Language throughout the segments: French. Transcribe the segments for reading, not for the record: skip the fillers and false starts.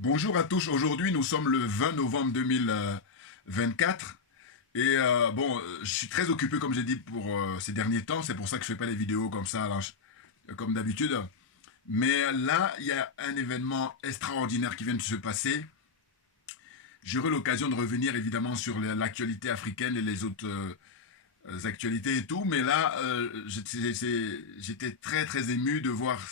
Bonjour à tous, aujourd'hui nous sommes le 20 novembre 2024 et je suis très occupé comme j'ai dit pour ces derniers temps, c'est pour ça que je fais pas les vidéos comme ça comme d'habitude. Mais là, il y a un événement extraordinaire qui vient de se passer. J'aurai l'occasion de revenir évidemment sur l'actualité africaine et les autres actualités et tout, mais là, j'étais très très ému de voir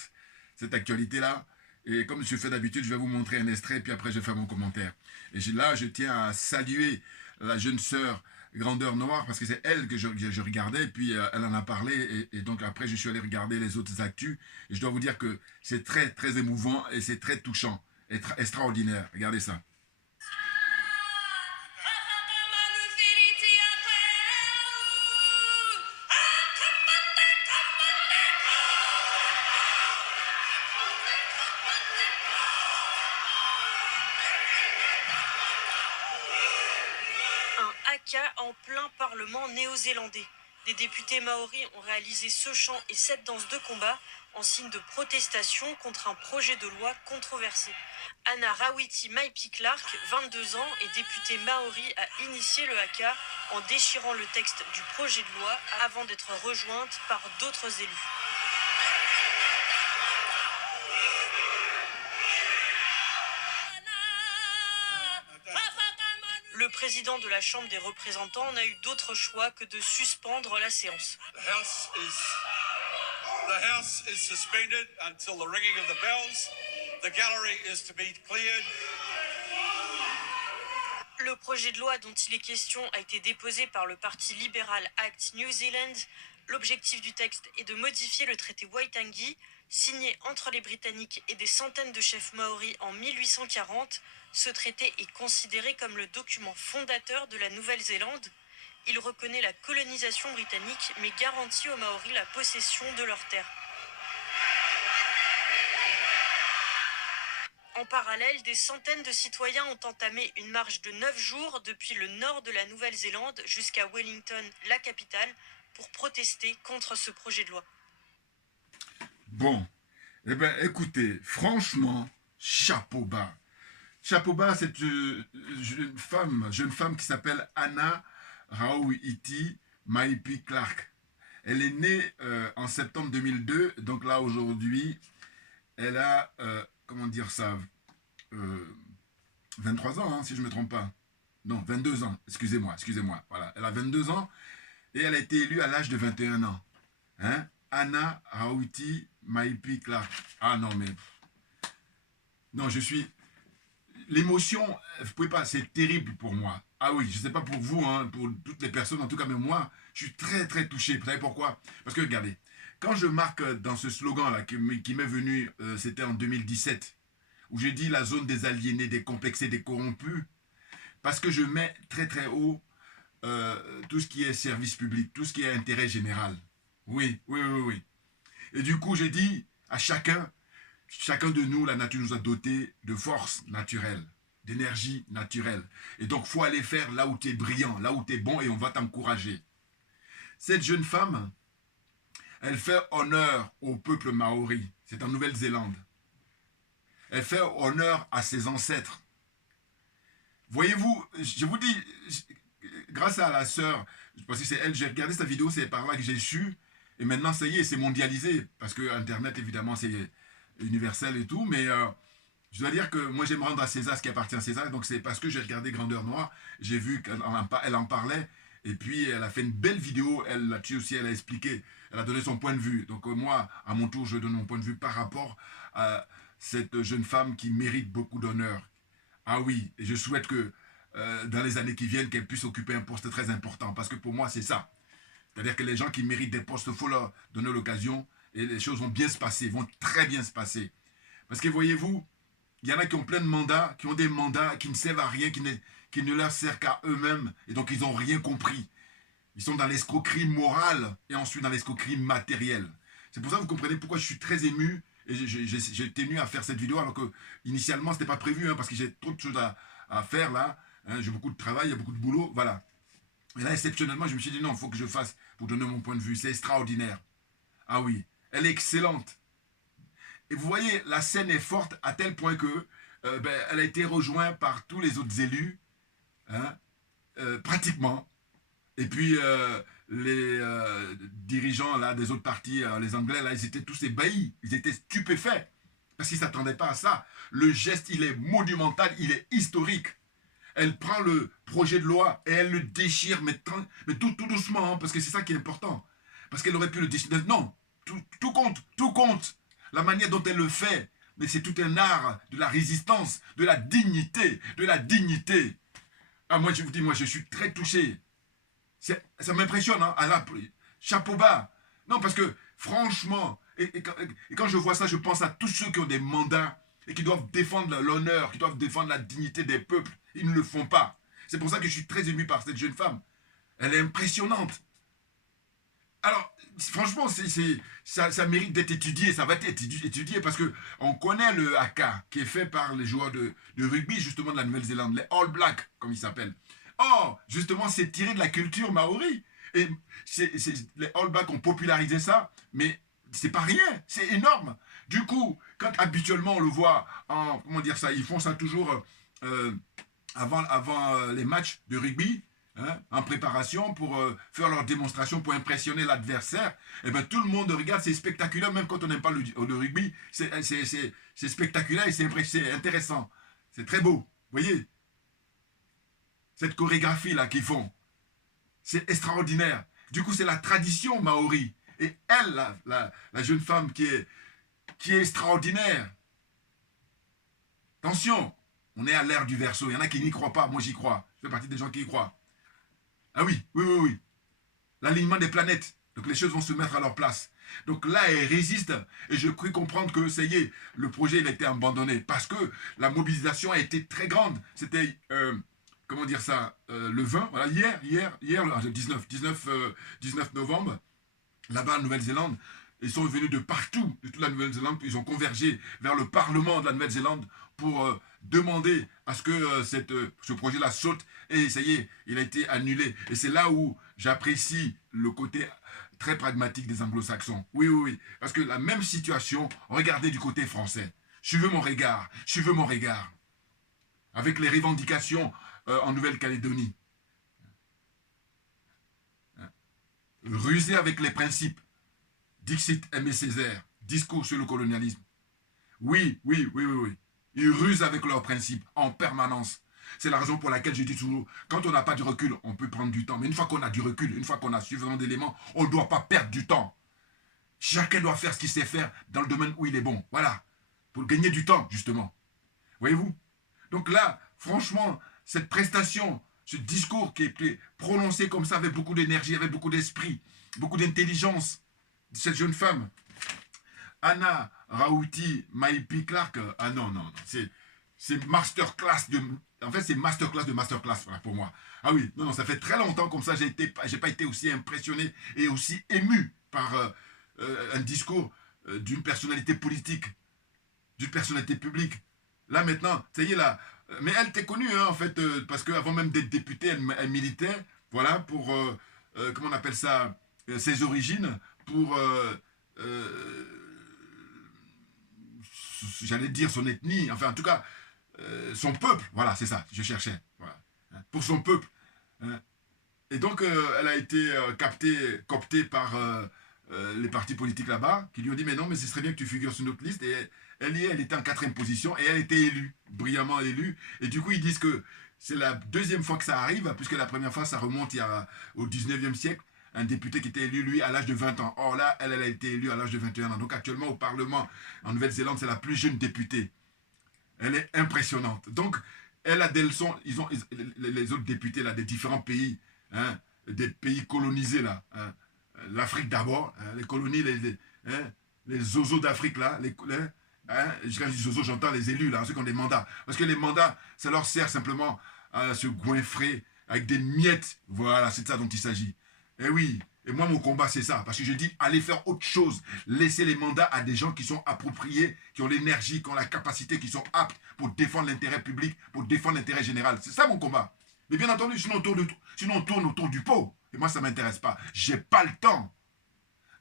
cette actualité-là. Et comme je fais d'habitude, je vais vous montrer un extrait, puis après je vais faire mon commentaire. Et là, je tiens à saluer la jeune sœur Grandeur Noire, parce que c'est elle que je regardais, et puis elle en a parlé, et donc après je suis allé regarder les autres actus, et je dois vous dire que c'est très très émouvant, et c'est très touchant, et extraordinaire. Regardez ça. Un haka en plein parlement néo-zélandais. Des députés maoris ont réalisé ce chant et cette danse de combat en signe de protestation contre un projet de loi controversé. Anna Rawiti Maipi Clark, 22 ans, et députée maori, a initié le haka en déchirant le texte du projet de loi avant d'être rejointe par d'autres élus. Le président de la Chambre des représentants n'a eu d'autre choix que de suspendre la séance. The House is suspended until the ringing of the bells. The gallery is to be cleared. Le projet de loi dont il est question a été déposé par le parti libéral Act New Zealand. L'objectif du texte est de modifier le traité Waitangi, signé entre les Britanniques et des centaines de chefs maoris en 1840. Ce traité est considéré comme le document fondateur de la Nouvelle-Zélande. Il reconnaît la colonisation britannique, mais garantit aux Maoris la possession de leurs terres. En parallèle, des centaines de citoyens ont entamé une marche de 9 jours depuis le nord de la Nouvelle-Zélande jusqu'à Wellington, la capitale, pour protester contre ce projet de loi. Bon, eh bien écoutez, franchement, chapeau bas. Chapeau bas, c'est une jeune femme qui s'appelle Anna Rawiti Maipi Clark. Elle est née en septembre 2002, donc là aujourd'hui, elle a, comment dire ça, euh, 23 ans, hein, si je ne me trompe pas. Non, 22 ans, excusez-moi. Voilà, elle a 22 ans et elle a été élue à l'âge de 21 ans. Hein? Anna Rawiti Maipi Clark. Ah non, mais. Non, je suis. L'émotion, vous pouvez pas, c'est terrible pour moi. Ah oui, je ne sais pas pour vous, hein, pour toutes les personnes, en tout cas, mais moi, je suis très très touché. Vous savez pourquoi? Parce que regardez, quand je marque dans ce slogan-là qui m'est venu, c'était en 2017, où j'ai dit la zone des aliénés, des complexés, des corrompus, parce que je mets très très haut tout ce qui est service public, tout ce qui est intérêt général. Oui. Et du coup, j'ai dit à chacun de nous, la nature nous a dotés de force naturelle, d'énergie naturelle. Et donc, il faut aller faire là où tu es brillant, là où tu es bon, et on va t'encourager. Cette jeune femme, elle fait honneur au peuple maori. C'est en Nouvelle-Zélande. Elle fait honneur à ses ancêtres. Voyez-vous, je vous dis, grâce à la sœur, parce que c'est elle, j'ai regardé sa vidéo, c'est par là que j'ai su, et maintenant ça y est, c'est mondialisé, parce que Internet, évidemment, c'est universel et tout, mais je dois dire que moi j'aime rendre à César ce qui appartient à César, donc c'est parce que j'ai regardé Grandeur Noire, j'ai vu qu'elle en parlait, et puis elle a fait une belle vidéo, elle là-dessus aussi, elle a expliqué, elle a donné son point de vue. Donc moi, à mon tour, je donne mon point de vue par rapport à cette jeune femme qui mérite beaucoup d'honneur. Ah oui, et je souhaite que dans les années qui viennent, qu'elle puisse occuper un poste très important, parce que pour moi, c'est ça. C'est-à-dire que les gens qui méritent des postes, il faut leur donner l'occasion, et les choses vont bien se passer, vont très bien se passer. Parce que voyez-vous, il y en a qui ont plein de mandats, qui ont des mandats qui ne servent à rien, qui ne leur servent qu'à eux-mêmes, et donc ils n'ont rien compris. Ils sont dans l'escroquerie morale et ensuite dans l'escroquerie matérielle. C'est pour ça que vous comprenez pourquoi je suis très ému et j'ai tenu à faire cette vidéo alors que initialement c'était pas prévu, hein, parce que j'ai trop de choses à faire là. Hein, j'ai beaucoup de travail, il y a beaucoup de boulot, voilà. Et là, exceptionnellement, je me suis dit non, il faut que je fasse pour donner mon point de vue. C'est extraordinaire. Ah oui, elle est excellente. Et vous voyez, la scène est forte à tel point que elle a été rejointe par tous les autres élus, hein, pratiquement. Et puis les dirigeants là, des autres partis, les Anglais, là, ils étaient tous ébahis, ils étaient stupéfaits, parce qu'ils ne s'attendaient pas à ça. Le geste, il est monumental, il est historique. Elle prend le projet de loi et elle le déchire, mais tout doucement, hein, parce que c'est ça qui est important. Parce qu'elle aurait pu le déchirer. Non, tout compte, tout compte. La manière dont elle le fait, mais c'est tout un art de la résistance, de la dignité, de la dignité. Ah, moi, je vous dis, moi, je suis très touché. Ça m'impressionne, hein, chapeau bas. Non, parce que, franchement, et quand je vois ça, je pense à tous ceux qui ont des mandats et qui doivent défendre l'honneur, qui doivent défendre la dignité des peuples. Ils ne le font pas. C'est pour ça que je suis très ému par cette jeune femme. Elle est impressionnante. Alors, franchement, ça mérite d'être étudié, ça va être étudié parce qu'on connaît le haka qui est fait par les joueurs de rugby, justement de la Nouvelle-Zélande, les All Blacks, comme ils s'appellent. Or, justement, c'est tiré de la culture maori. Et les All Blacks ont popularisé ça, mais c'est pas rien, c'est énorme. Du coup, quand habituellement on le voit en, comment dire ça, ils font ça toujours avant les matchs de rugby, hein, en préparation pour faire leur démonstration, pour impressionner l'adversaire, et bien tout le monde regarde, c'est spectaculaire, même quand on n'aime pas le rugby, c'est spectaculaire et c'est intéressant. C'est très beau, vous voyez. Cette chorégraphie-là qu'ils font, c'est extraordinaire. Du coup, c'est la tradition maori. Et elle, la jeune femme qui est extraordinaire. Attention, on est à l'ère du Verseau. Il y en a qui n'y croient pas, moi j'y crois. Je fais partie des gens qui y croient. Ah oui, oui, oui, oui. L'alignement des planètes. Donc les choses vont se mettre à leur place. Donc là, elle résiste. Et je crois comprendre que, ça y est, le projet il a été abandonné. Parce que la mobilisation a été très grande. C'était, comment dire ça, le 20, voilà, hier, le 19 novembre, là-bas en Nouvelle-Zélande. Ils sont venus de partout, de toute la Nouvelle-Zélande, ils ont convergé vers le Parlement de la Nouvelle-Zélande pour demander à ce que ce projet-là saute. Et ça y est, il a été annulé. Et c'est là où j'apprécie le côté très pragmatique des anglo-saxons. Oui, oui, oui. Parce que la même situation, regardez du côté français. Je veux mon regard, je veux mon regard. Avec les revendications en Nouvelle-Calédonie. Ruser avec les principes. Dixit Aimé Césaire, discours sur le colonialisme. Oui, oui, oui, oui, oui. Ils rusent avec leurs principes en permanence. C'est la raison pour laquelle je dis toujours, quand on n'a pas de recul, on peut prendre du temps. Mais une fois qu'on a du recul, une fois qu'on a suffisamment d'éléments, on ne doit pas perdre du temps. Chacun doit faire ce qu'il sait faire dans le domaine où il est bon. Voilà. Pour gagner du temps, justement. Voyez-vous? Donc là, franchement, cette prestation, ce discours qui est prononcé comme ça avec beaucoup d'énergie, avec beaucoup d'esprit, beaucoup d'intelligence, cette jeune femme, Anna Rawiti Maipi Clark, ah non, non, non, c'est masterclass en fait, c'est masterclass de masterclass, voilà, pour moi. Ah oui, non, non, ça fait très longtemps comme ça, j'ai pas été aussi impressionné et aussi ému par un discours d'une personnalité politique, d'une personnalité publique. Là, maintenant, ça y est, là, mais elle était connue, hein, en fait, parce qu'avant même d'être députée, elle militait, voilà, pour, comment on appelle ça, ses origines, pour, j'allais dire son ethnie, enfin en tout cas, son peuple, voilà, c'est ça, je cherchais, voilà, pour son peuple. Hein. Et donc, elle a été cooptée par les partis politiques là-bas, qui lui ont dit, mais non, mais ce serait bien que tu figures sur notre liste, et elle était en 4e position, et elle était élue, brillamment élue, et du coup, ils disent que c'est la 2e fois que ça arrive, puisque la première fois, ça remonte au 19e siècle, un député qui était élu, lui, à l'âge de 20 ans. Or là, elle a été élue à l'âge de 21 ans. Donc actuellement, au Parlement, en Nouvelle-Zélande, c'est la plus jeune députée. Elle est impressionnante. Donc, elle a des leçons. Les autres députés là, des différents pays, hein, des pays colonisés, là. Hein, l'Afrique d'abord, hein, les colonies, les zozos d'Afrique, là. Hein, quand je dis zozos, j'entends les élus, là, ceux qui ont des mandats. Parce que les mandats, ça leur sert simplement à se goinfrer avec des miettes. Voilà, c'est de ça dont il s'agit. Et oui, et moi mon combat c'est ça, parce que je dis allez faire autre chose, laissez les mandats à des gens qui sont appropriés, qui ont l'énergie, qui ont la capacité, qui sont aptes pour défendre l'intérêt public, pour défendre l'intérêt général. C'est ça mon combat. Mais bien entendu, sinon on tourne autour du pot. Et moi ça ne m'intéresse pas. J'ai pas le temps.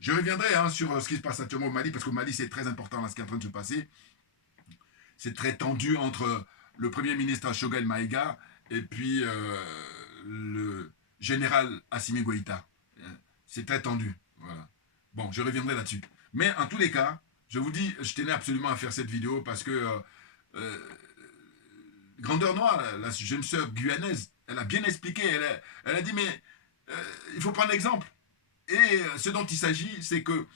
Je reviendrai hein, sur ce qui se passe actuellement au Mali, parce qu'au Mali, c'est très important là, ce qui est en train de se passer. C'est très tendu entre le Premier ministre Choguel Maïga et puis le général Assimi Goïta. C'est très tendu. Voilà. Bon, je reviendrai là-dessus. Mais en tous les cas, je vous dis, je tenais absolument à faire cette vidéo parce que euh, Grandeur Noire, la jeune sœur guyanaise, elle a bien expliqué. Elle a dit, mais il faut prendre l'exemple. Et ce dont il s'agit, c'est que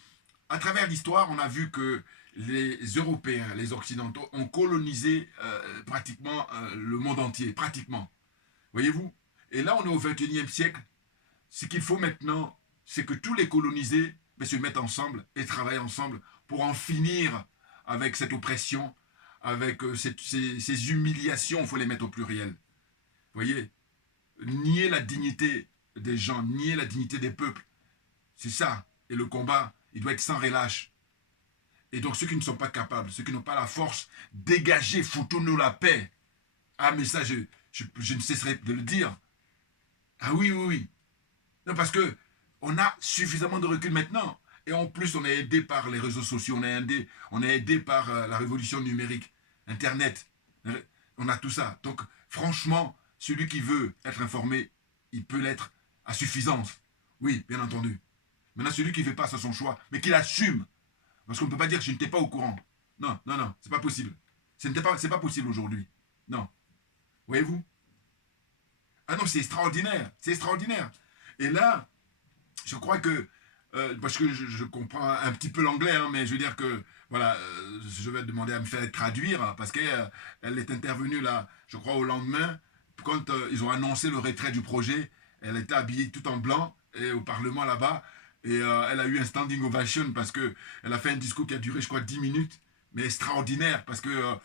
à travers l'histoire, on a vu que les Européens, les Occidentaux, ont colonisé pratiquement le monde entier, pratiquement. Voyez-vous? Et là, on est au XXIe siècle. Ce qu'il faut maintenant, c'est que tous les colonisés se mettent ensemble et travaillent ensemble pour en finir avec cette oppression, avec ces humiliations, il faut les mettre au pluriel. Vous voyez? Nier la dignité des gens, nier la dignité des peuples, c'est ça. Et le combat, il doit être sans relâche. Et donc ceux qui ne sont pas capables, ceux qui n'ont pas la force, dégagez, foutons-nous la paix. Ah mais ça, je ne cesserai de le dire. Ah oui, oui, oui. Non, parce que on a suffisamment de recul maintenant. Et en plus, on est aidé par les réseaux sociaux, on est aidé par la révolution numérique, Internet. On a tout ça. Donc, franchement, celui qui veut être informé, il peut l'être à suffisance. Oui, bien entendu. Maintenant, celui qui ne fait pas, c'est son choix, mais qui l'assume. Parce qu'on ne peut pas dire que je n'étais pas au courant. Non, non, non, c'est pas possible. C'est pas possible aujourd'hui. Non. Voyez-vous? Ah non, c'est extraordinaire. C'est extraordinaire. Et là, je crois que, parce que je comprends un petit peu l'anglais, hein, mais je veux dire que, voilà, je vais demander à me faire traduire, parce qu'elle est intervenue là, je crois, au lendemain, quand ils ont annoncé le retrait du projet. Elle était habillée tout en blanc, et au Parlement là-bas, et elle a eu un standing ovation, parce qu'elle a fait un discours qui a duré, je crois, 10 minutes, mais extraordinaire, parce que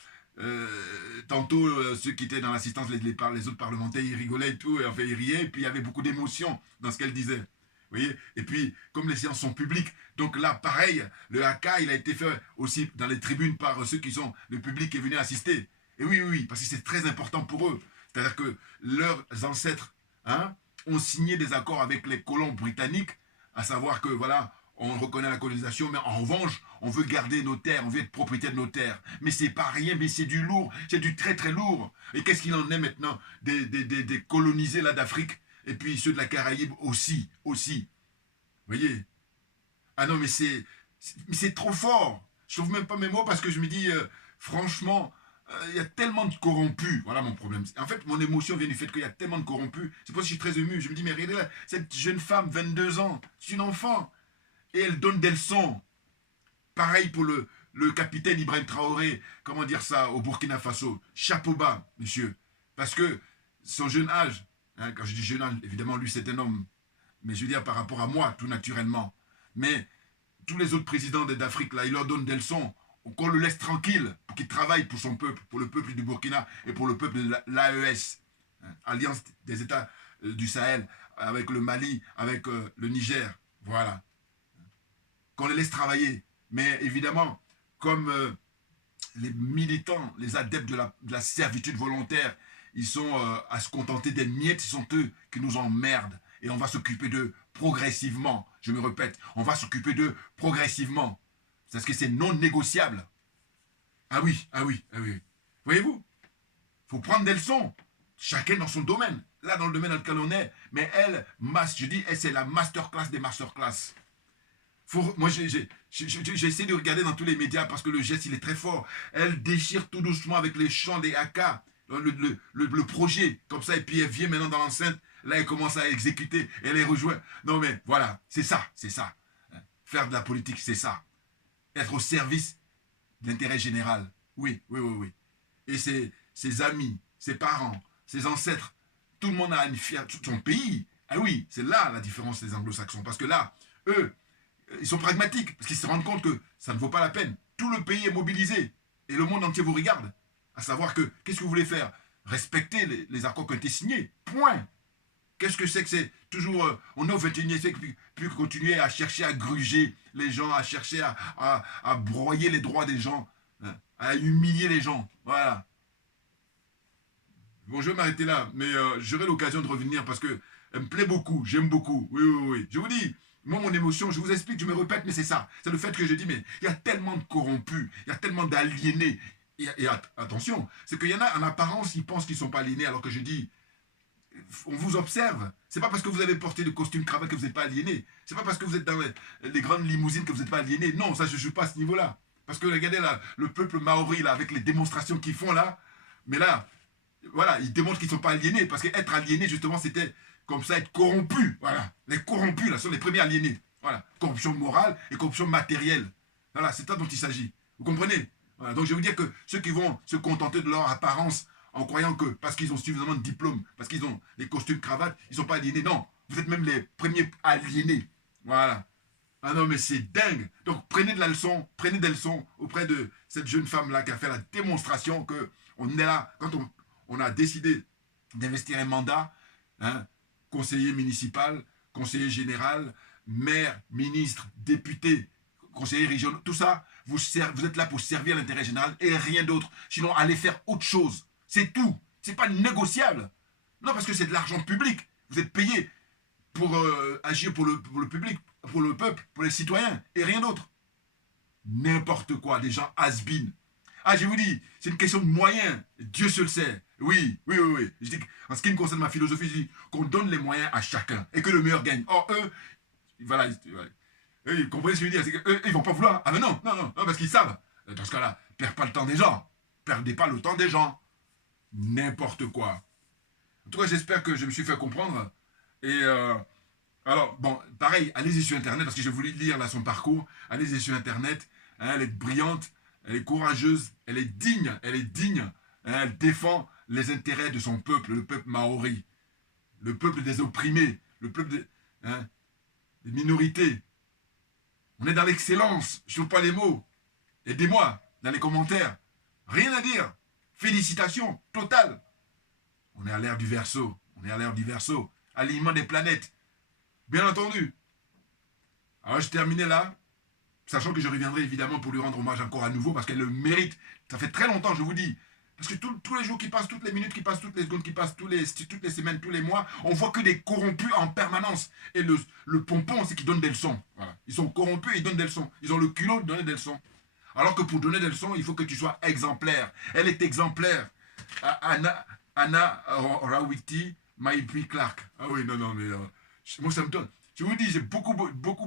tantôt, ceux qui étaient dans l'assistance, les autres parlementaires, ils rigolaient et tout, et enfin, ils riaient, et puis il y avait beaucoup d'émotion dans ce qu'elle disait. Vous voyez? Et puis, comme les séances sont publiques, donc là, pareil, le haka, il a été fait aussi dans les tribunes par ceux qui sont le public qui est venu assister. Et oui, oui, oui, parce que c'est très important pour eux. C'est-à-dire que leurs ancêtres hein, ont signé des accords avec les colons britanniques, à savoir que, voilà, on reconnaît la colonisation, mais en revanche, on veut garder nos terres, on veut être propriétaire de nos terres. Mais c'est pas rien, mais c'est du lourd, c'est du très très lourd. Et qu'est-ce qu'il en est maintenant des colonisés là d'Afrique, et puis ceux de la Caraïbe aussi, aussi. Vous voyez? Ah non, mais c'est trop fort. Je trouve même pas mes mots parce que je me dis, franchement, il y a tellement de corrompus. Voilà mon problème. En fait, mon émotion vient du fait qu'il y a tellement de corrompus. C'est pour ça que je suis très ému. Je me dis, mais regardez là, cette jeune femme, 22 ans, c'est une enfant. Et elle donne des leçons. Pareil pour le capitaine Ibrahim Traoré, comment dire ça, au Burkina Faso. Chapeau bas, monsieur. Parce que son jeune âge, hein, quand je dis jeune âge, évidemment, lui c'est un homme. Mais je veux dire par rapport à moi, tout naturellement. Mais tous les autres présidents d'Afrique, là, ils leur donnent des leçons. Qu'on le laisse tranquille, pour qu'il travaille pour son peuple, pour le peuple du Burkina et pour le peuple de l'AES, hein, Alliance des États du Sahel, avec le Mali, avec le Niger. Voilà. Qu'on les laisse travailler. Mais évidemment, comme les militants, les adeptes de la servitude volontaire, ils sont à se contenter des miettes, ce sont eux qui nous emmerdent. Et on va s'occuper d'eux progressivement. Je me répète, on va s'occuper d'eux progressivement. Parce que c'est non négociable. Ah oui, ah oui, ah oui. Voyez-vous? Il faut prendre des leçons. Chacun dans son domaine. Là, dans le domaine dans lequel on est. Mais elle, je dis, elle, c'est la masterclass des masterclass. Moi, j'ai essayé de regarder dans tous les médias parce que le geste, il est très fort. Elle déchire tout doucement avec les chants des AK, le projet, comme ça, et puis elle vient maintenant dans l'enceinte. Là, elle commence à exécuter, elle les rejoint. Non, mais voilà, c'est ça, c'est ça. Faire de la politique, c'est ça. Être au service de l'intérêt général. Oui, oui, oui, oui. Et ses amis, ses parents, ses ancêtres, tout le monde a une fierté, son pays. Ah oui, c'est là la différence des anglo-saxons. Parce que là, eux, ils sont pragmatiques, parce qu'ils se rendent compte que ça ne vaut pas la peine. Tout le pays est mobilisé, et le monde entier vous regarde. À savoir que, qu'est-ce que vous voulez faire? Respecter les accords qui ont été signés. Point. Qu'est-ce que c'est que c'est toujours... on est au 21e siècle, puis continuer à chercher à gruger les gens, à chercher à broyer les droits des gens, hein, à humilier les gens. Voilà. Bon, je vais m'arrêter là, mais j'aurai l'occasion de revenir parce que elle me plaît beaucoup, j'aime beaucoup. Oui, oui, oui. Je vous dis, Moi, mon émotion, je vous explique, je me répète, mais c'est ça. C'est le fait que je dis, mais il y a tellement de corrompus, il y a tellement d'aliénés. Et attention, c'est qu'il y en a, en apparence, ils pensent qu'ils ne sont pas aliénés, alors que je dis, on vous observe. C'est pas parce que vous avez porté le costume cravate que vous n'êtes pas aliéné. C'est pas parce que vous êtes dans les grandes limousines que vous n'êtes pas aliéné. Non, ça, je ne joue pas à ce niveau-là. Parce que regardez là, le peuple maori, là, avec les démonstrations qu'ils font là, mais là, voilà, ils démontrent qu'ils ne sont pas aliénés. Parce qu'être aliéné, justement, c'était comme ça, être corrompu. Voilà. Les corrompus, là, sont les premiers aliénés. Voilà. Corruption morale et corruption matérielle. Voilà, c'est ça dont il s'agit. Vous comprenez? Voilà. Donc je vais vous dire que ceux qui vont se contenter de leur apparence en croyant que parce qu'ils ont suffisamment de diplômes, parce qu'ils ont les costumes cravates, ils ne sont pas aliénés. Non, vous êtes même les premiers aliénés. Voilà. Ah non, mais c'est dingue. Donc prenez de la leçon, prenez des leçons auprès de cette jeune femme-là qui a fait la démonstration que on est là, quand on a décidé d'investir un mandat, hein, conseiller municipal, conseiller général, maire, ministre, député, conseiller régional, tout ça, vous êtes là pour servir l'intérêt général et rien d'autre. Sinon, allez faire autre chose. C'est tout. C'est pas négociable. Non, parce que c'est de l'argent public. Vous êtes payé pour agir pour le public, pour le peuple, pour les citoyens, et rien d'autre. N'importe quoi, des gens has-been. Ah, je vous dis, c'est une question de moyens. Dieu seul sait. Oui, oui, oui, oui. Je dis en ce qui me concerne ma philosophie, je dis qu'on donne les moyens à chacun et que le meilleur gagne. Or, eux, voilà, eux, ils comprennent ce que je veux dire, c'est qu'eux, ils vont pas vouloir. Ah, mais non, non, non, non, parce qu'ils savent. Dans ce cas-là, perds pas le temps des gens. Perdez pas le temps des gens. N'importe quoi. En tout cas, j'espère que je me suis fait comprendre. Et alors, bon, pareil, allez-y sur Internet, parce que j'ai voulu lire là son parcours. Allez-y sur Internet. Hein, elle est brillante, elle est courageuse, elle est digne, hein, elle défend les intérêts de son peuple, le peuple maori, le peuple des opprimés, le peuple hein, des minorités. On est dans l'excellence, je ne trouve pas les mots. Aidez-moi dans les commentaires. Rien à dire. Félicitations, totales. On est à l'ère du Verseau. On est à l'ère du Verseau. Alignement des planètes. Bien entendu. Alors je terminais là, sachant que je reviendrai évidemment pour lui rendre hommage encore à nouveau, parce qu'elle le mérite. Ça fait très longtemps, je vous dis. Parce que tous les jours qui passent, toutes les minutes qui passent, toutes les secondes qui passent, toutes les semaines, tous les mois, on voit que des corrompus en permanence. Et le pompon, c'est qu'ils donnent des leçons. Voilà. Ils sont corrompus et ils donnent des leçons. Ils ont le culot de donner des leçons. Alors que pour donner des leçons, il faut que tu sois exemplaire. Elle est exemplaire. Anna Rawiti Maipi Clark. Ah oui, non, non, mais moi ça me donne. Je vous dis, j'ai beaucoup,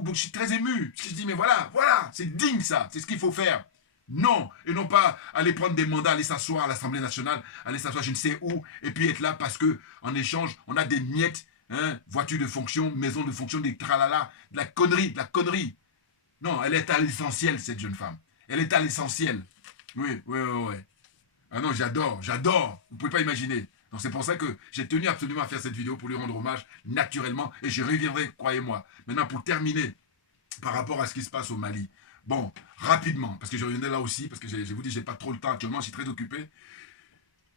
je suis très ému. Je dis, mais voilà, c'est digne ça, c'est ce qu'il faut faire. Non, et non pas aller prendre des mandats, aller s'asseoir à l'Assemblée nationale, aller s'asseoir je ne sais où, et puis être là parce que en échange, on a des miettes, hein, voiture de fonction, maison de fonction, des tralala, de la connerie. Non, elle est à l'essentiel, cette jeune femme. Elle est à l'essentiel. Oui, oui, oui, oui. Ah non, j'adore. Vous ne pouvez pas imaginer. Donc c'est pour ça que j'ai tenu absolument à faire cette vidéo pour lui rendre hommage naturellement. Et je reviendrai, croyez-moi. Maintenant, pour terminer, par rapport à ce qui se passe au Mali. Bon, rapidement, parce que je reviendrai là aussi, parce que je vous dis, j'ai pas trop le temps actuellement, je suis très occupé.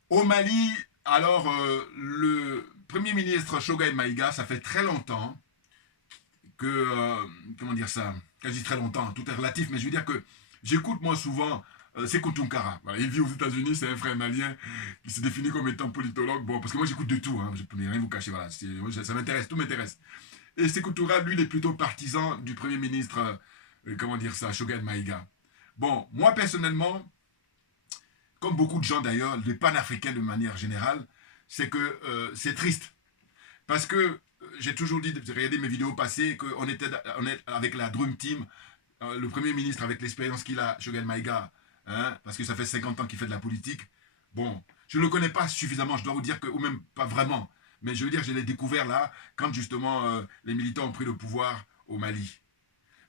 Au Mali, alors, le Premier ministre Choguel Maïga, ça fait très longtemps que, comment dire ça, quasi très longtemps, tout est relatif, mais je veux dire que j'écoute moi souvent Sékou Tounkara. Voilà, il vit aux États-Unis, c'est un frère malien qui se définit comme étant politologue. Bon, parce que moi j'écoute de tout, hein, je ne peux rien vous cacher, voilà, ça m'intéresse, tout m'intéresse. Et Sékou Tounkara, lui, il est plutôt partisan du Premier ministre, comment dire ça, Choguel Maïga. Bon, moi personnellement, comme beaucoup de gens d'ailleurs, les panafricains de manière générale, c'est que c'est triste. Parce que j'ai toujours dit, regardez mes vidéos passées, qu'on était avec la Dream Team, le Premier ministre avec l'expérience qu'il a, Choguel Maïga, hein, parce que ça fait 50 ans qu'il fait de la politique. Bon, je ne le connais pas suffisamment, je dois vous dire que, ou même pas vraiment, mais je veux dire, je l'ai découvert là, quand justement les militants ont pris le pouvoir au Mali.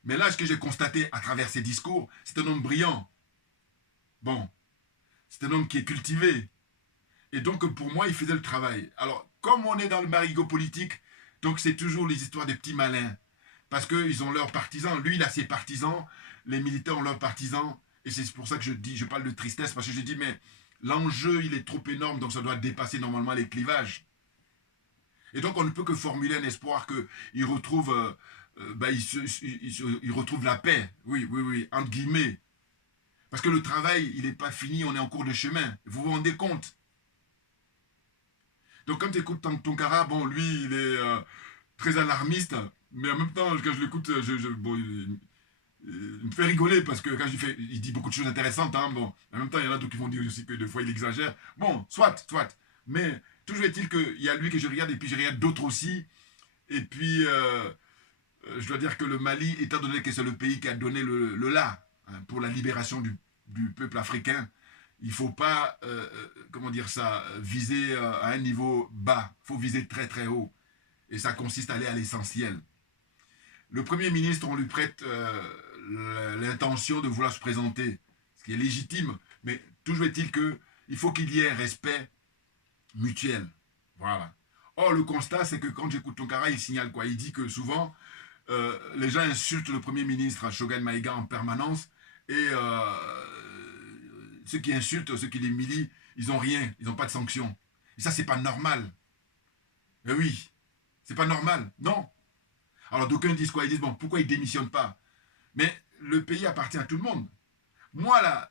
Mais là, ce que j'ai constaté à travers ses discours, c'est un homme brillant. Bon, c'est un homme qui est cultivé. Et donc, pour moi, il faisait le travail. Alors, comme on est dans le marigot politique, donc c'est toujours les histoires des petits malins. Parce qu'ils ont leurs partisans. Lui, il a ses partisans. Les militaires ont leurs partisans. Et c'est pour ça que je parle de tristesse. Parce que je dis, mais l'enjeu, il est trop énorme. Donc, ça doit dépasser normalement les clivages. Et donc, on ne peut que formuler un espoir qu'il retrouve, il retrouve la paix. Oui, oui, oui, entre guillemets. Parce que le travail, il n'est pas fini. On est en cours de chemin. Vous vous rendez compte? Donc, quand tu écoutes Tounkara, bon, lui, il est très alarmiste. Mais en même temps, quand je l'écoute, bon, il me fait rigoler parce que quand il dit beaucoup de choses intéressantes. Hein, bon, en même temps, il y en a d'autres qui vont dire aussi que des fois il exagère. Bon, soit. Mais toujours est-il qu'il y a lui que je regarde et puis je regarde d'autres aussi. Et puis, je dois dire que le Mali, étant donné que c'est le pays qui a donné le là hein, pour la libération du peuple africain, il ne faut pas, comment dire ça, viser à un niveau bas. Il faut viser très très haut. Et ça consiste à aller à l'essentiel. Le Premier ministre, on lui prête l'intention de vouloir se présenter, ce qui est légitime, mais toujours est-il qu'il faut qu'il y ait un respect mutuel. Voilà. Or, le constat, c'est que quand j'écoute Tonkara, il signale quoi? Il dit que souvent, les gens insultent le Premier ministre, Shogun Maïga, en permanence, et ceux qui insultent, ceux qui les milient, ils n'ont rien, ils n'ont pas de sanctions. Et ça, c'est pas normal. Mais oui, c'est pas normal, non. Alors d'aucuns disent quoi? Ils disent, bon, pourquoi ils ne démissionnent pas? Mais le pays appartient à tout le monde. Moi, là,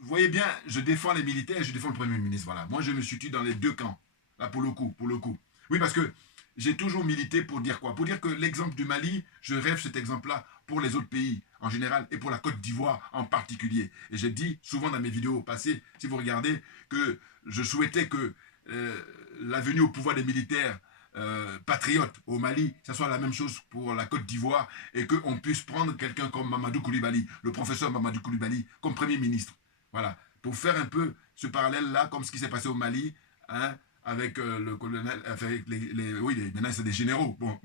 vous voyez bien, je défends les militaires et je défends le Premier ministre. Voilà. Moi, je me situe dans les deux camps. Là, pour le coup, pour le coup. Oui, parce que j'ai toujours milité pour dire quoi? Pour dire que l'exemple du Mali, je rêve cet exemple-là pour les autres pays en général et pour la Côte d'Ivoire en particulier. Et j'ai dit souvent dans mes vidéos passées, si vous regardez, que je souhaitais que la venue au pouvoir des militaires patriotes au Mali, ça soit la même chose pour la Côte d'Ivoire et qu'on puisse prendre quelqu'un comme Mamadou Koulibaly, le professeur Mamadou Koulibaly, comme Premier ministre. Voilà, pour faire un peu ce parallèle-là, comme ce qui s'est passé au Mali, hein, avec le colonel, avec maintenant c'est des généraux, bon,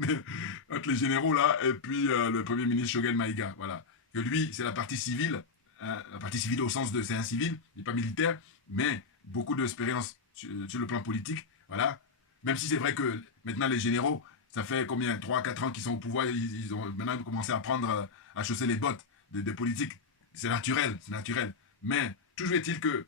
entre les généraux là, et puis le Premier ministre Shogun Maïga, voilà. Que lui, c'est la partie civile, hein, la partie civile au sens de c'est un civil, il n'est pas militaire, mais beaucoup d'expérience sur le plan politique, voilà. Même si c'est vrai que maintenant les généraux, ça fait combien 3 4 ans qu'ils sont au pouvoir, ils ont maintenant commencé à prendre, à chausser les bottes de politique. C'est naturel, c'est naturel. Mais toujours est-il que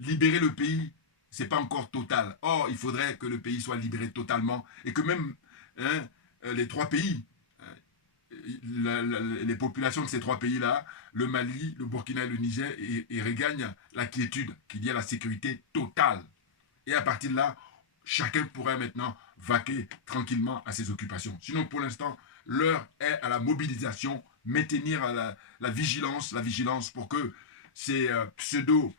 libérer le pays, c'est pas encore total. Or, il faudrait que le pays soit libéré totalement et que même hein, les 3 pays, les populations de ces 3 pays-là, le Mali, le Burkina et le Niger, et regagnent la quiétude, qu'il y ait la sécurité totale. Et à partir de là, chacun pourrait maintenant vaquer tranquillement à ses occupations. Sinon, pour l'instant, l'heure est à la mobilisation, maintenir la vigilance pour que ces pseudo,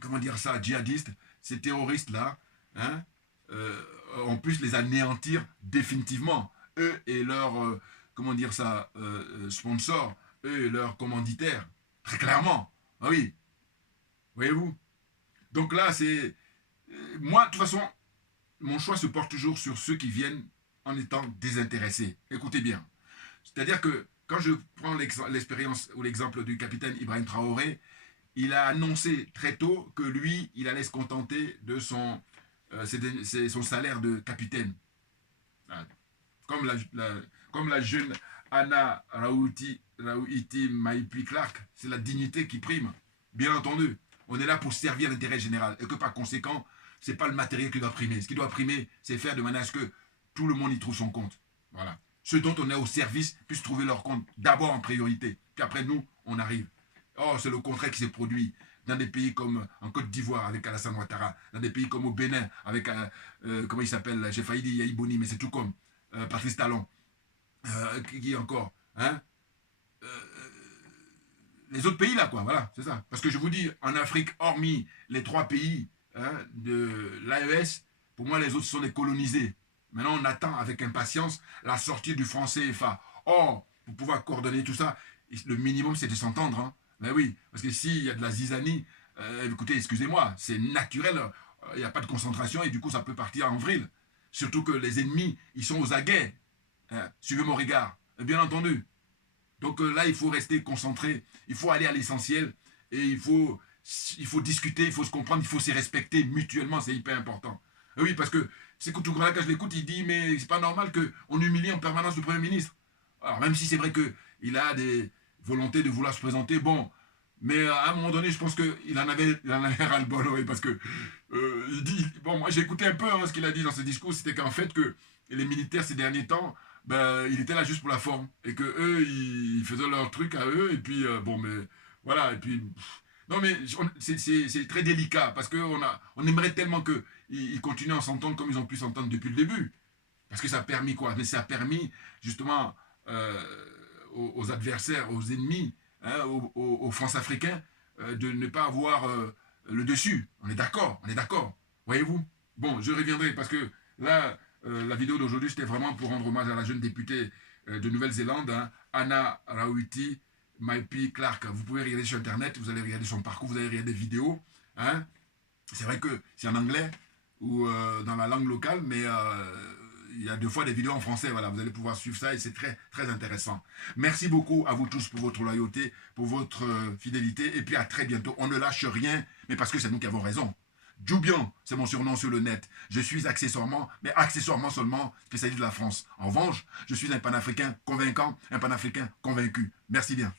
comment dire ça, djihadistes, ces terroristes-là, hein, on puisse les anéantir définitivement. Eux et leurs, comment dire ça, sponsors, eux et leurs commanditaires. Très clairement. Ah oui. Voyez-vous? Donc là, c'est... Moi, de toute façon, mon choix se porte toujours sur ceux qui viennent en étant désintéressés. Écoutez bien. C'est-à-dire que quand je prends l'expérience ou l'exemple du capitaine Ibrahim Traoré, il a annoncé très tôt que lui, il allait se contenter de son salaire de capitaine. Comme la jeune Anna Rawiti Maipi Clark, c'est la dignité qui prime. Bien entendu, on est là pour servir l'intérêt général et que par conséquent, ce n'est pas le matériel qui doit primer. Ce qui doit primer, c'est faire de manière à ce que tout le monde y trouve son compte. Voilà. Ceux dont on est au service puissent trouver leur compte d'abord en priorité. Puis après, nous, on arrive. Oh, c'est le contraire qui s'est produit dans des pays comme en Côte d'Ivoire avec Alassane Ouattara, dans des pays comme au Bénin avec, comment il s'appelle, j'ai failli dire Yaïboni, mais c'est tout comme Patrice Talon. Qui encore hein les autres pays là, quoi, voilà, c'est ça. Parce que je vous dis, en Afrique, hormis les 3 pays hein, de l'AES, pour moi, les autres sont des colonisés. Maintenant, on attend avec impatience la sortie du franc CFA. Or, pour pouvoir coordonner tout ça, le minimum, c'est de s'entendre. Hein. Mais oui, parce que s'il y a de la zizanie, écoutez, excusez-moi, c'est naturel, il n'y a pas de concentration et du coup, ça peut partir en vrille. Surtout que les ennemis, ils sont aux aguets. Hein, suivez mon regard, bien entendu. Donc là, il faut rester concentré, il faut aller à l'essentiel et il faut discuter, il faut se comprendre, il faut se respecter mutuellement, c'est hyper important. Et oui, parce que c'est Koutoukra, quand je l'écoute, il dit mais c'est pas normal qu'on humilie en permanence le Premier ministre. Alors même si c'est vrai qu'il a des volontés de vouloir se présenter, bon, mais à un moment donné, je pense qu'il en avait ras-le-bol, oui, parce que il dit, bon, moi j'ai écouté un peu hein, ce qu'il a dit dans ce discours, c'était qu'en fait que les militaires ces derniers temps, ben, il était là juste pour la forme. Et que eux, ils faisaient leur truc à eux. Et puis, bon, mais voilà. Et puis, non, mais c'est très délicat parce qu'on on aimerait tellement qu'ils continuent à s'entendre comme ils ont pu s'entendre depuis le début. Parce que ça a permis quoi? Mais ça a permis justement aux adversaires, aux ennemis, hein, aux France-Africains, de ne pas avoir le dessus. On est d'accord, on est d'accord. Voyez-vous? Bon, je reviendrai parce que là, la vidéo d'aujourd'hui, c'était vraiment pour rendre hommage à la jeune députée de Nouvelle-Zélande, hein, Anna Rawiti Maipi Clark. Vous pouvez regarder sur Internet, vous allez regarder son parcours, vous allez regarder des vidéos. Hein. C'est vrai que c'est en anglais ou dans la langue locale, mais il y a deux fois des vidéos en français. Voilà, vous allez pouvoir suivre ça et c'est très, très intéressant. Merci beaucoup à vous tous pour votre loyauté, pour votre fidélité. Et puis à très bientôt. On ne lâche rien, mais parce que c'est nous qui avons raison. Djoubian, c'est mon surnom sur le net. Je suis accessoirement, mais accessoirement seulement, spécialiste de la France. En revanche, je suis un panafricain convaincant, un panafricain convaincu. Merci bien.